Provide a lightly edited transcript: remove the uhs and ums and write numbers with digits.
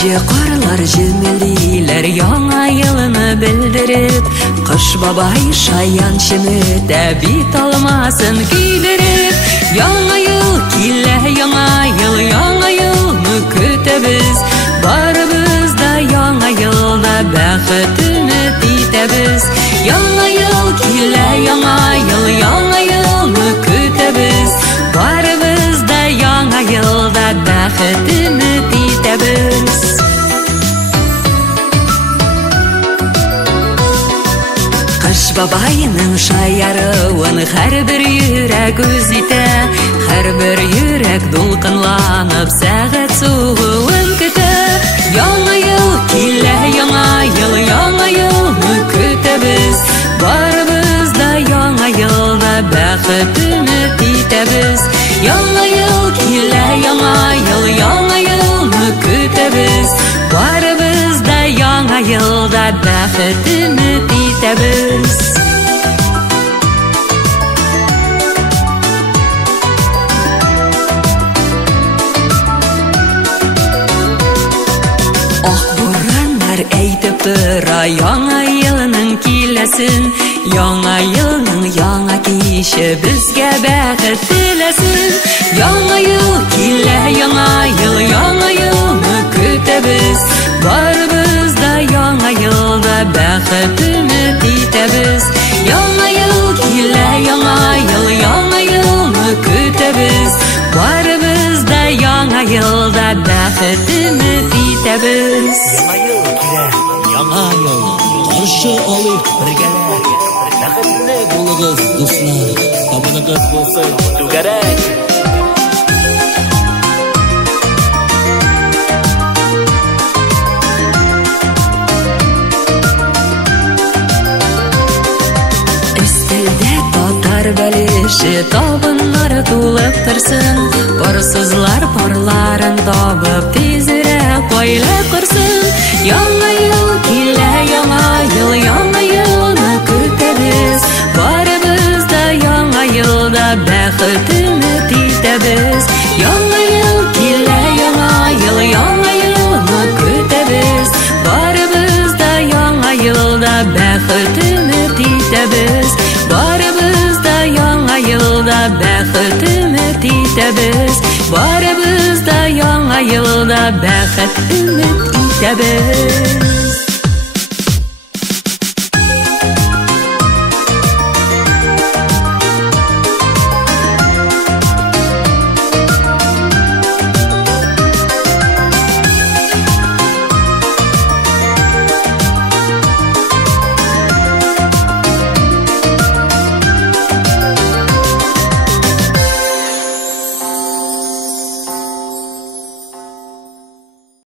Кәже қарлар жемелдейлер яңа елыны білдіріп, Қыш бабай шаян шеміті бит алмасын күйдіріп. Яңа ел келе, яңа елны күтебіз, барыбыз да яңа елда бәхетіні титебіз. Яңа ел келе, яңа елны күтебіз, барыбыз да яңа елда бәхетіні титебіз. Қыш бабайының шаяруын һәрбір йөрәк үз итә, һәрбір йөрәк дулкынланып сәгать сугуын көтә. Яңа ел килә, яңа елны көтәбез, барыбыз да яңа елда бәхетне титәбез. Яңа ел килә, яңа елны көтәбез, барыбыз да яңа елда бәхетне титәбез. Әйтеп тора яңа елның киләсен, яңа елның яңа киче безгә бәхет теләсен. Яңа ел килә, яңа елны көтәбез, барыбыз да яңа елда бәхетне титәбез. Яңа ел килә, яңа елны көтәбез, барыбыз да яңа елда бәхетне титәбез. Яңа ел каршы алып бергәләр, бәхетле булыгыз дуслар, табыныгыз булсын түгәрәк. Өстәлдә татар бәлеше табыннары тулып торсын, парсызлар парларын табып тизрәк байлап кырсын. Яңа ел килә, яңа елны көтәбез, барыбыз да яңа елда бәхетне титәбез. Яңа ел килә, яңа елны көтәбез, барыбыз да яңа елда бәхетне титәбез. Барыбыз да яңа елда бәхетне титәбез, барыбыз да яңа елда бәхетне титәбез.